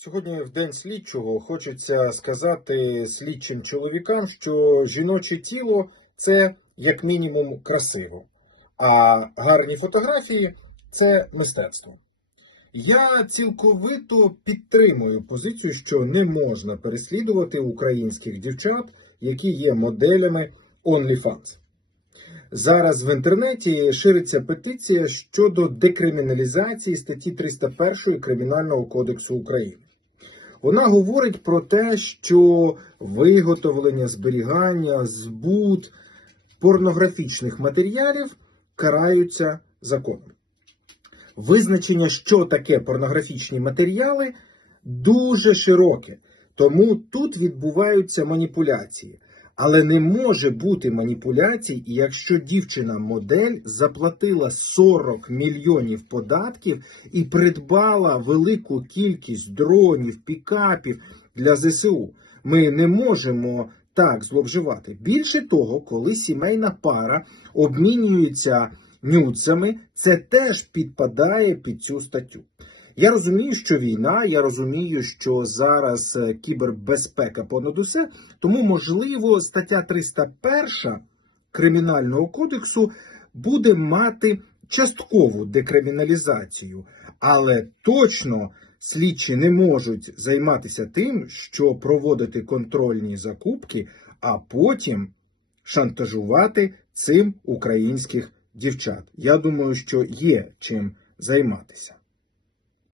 Сьогодні в день слідчого хочеться сказати слідчим чоловікам, що жіноче тіло це як мінімум красиво, а гарні фотографії це мистецтво. Я цілковито підтримую позицію, що не можна переслідувати українських дівчат, які є моделями OnlyFans. Зараз в інтернеті шириться петиція щодо декриміналізації статті 301 Кримінального кодексу України. Вона говорить про те, що виготовлення, зберігання, збут порнографічних матеріалів караються законом. Визначення, що таке порнографічні матеріали, дуже широке, тому тут відбуваються маніпуляції. Але не може бути маніпуляцій, якщо дівчина-модель заплатила 40 мільйонів податків і придбала велику кількість дронів, пікапів для ЗСУ. Ми не можемо так зловживати. Більше того, коли сімейна пара обмінюється нюцами, це теж підпадає під цю статтю. Я розумію, що війна, я розумію, що зараз е, кібербезпека понад усе, тому, можливо, стаття 301 Кримінального кодексу буде мати часткову декриміналізацію, але точно слідчі не можуть займатися тим, що проводити контрольні закупки, а потім шантажувати цим українських дівчат. Я думаю, що є чим займатися.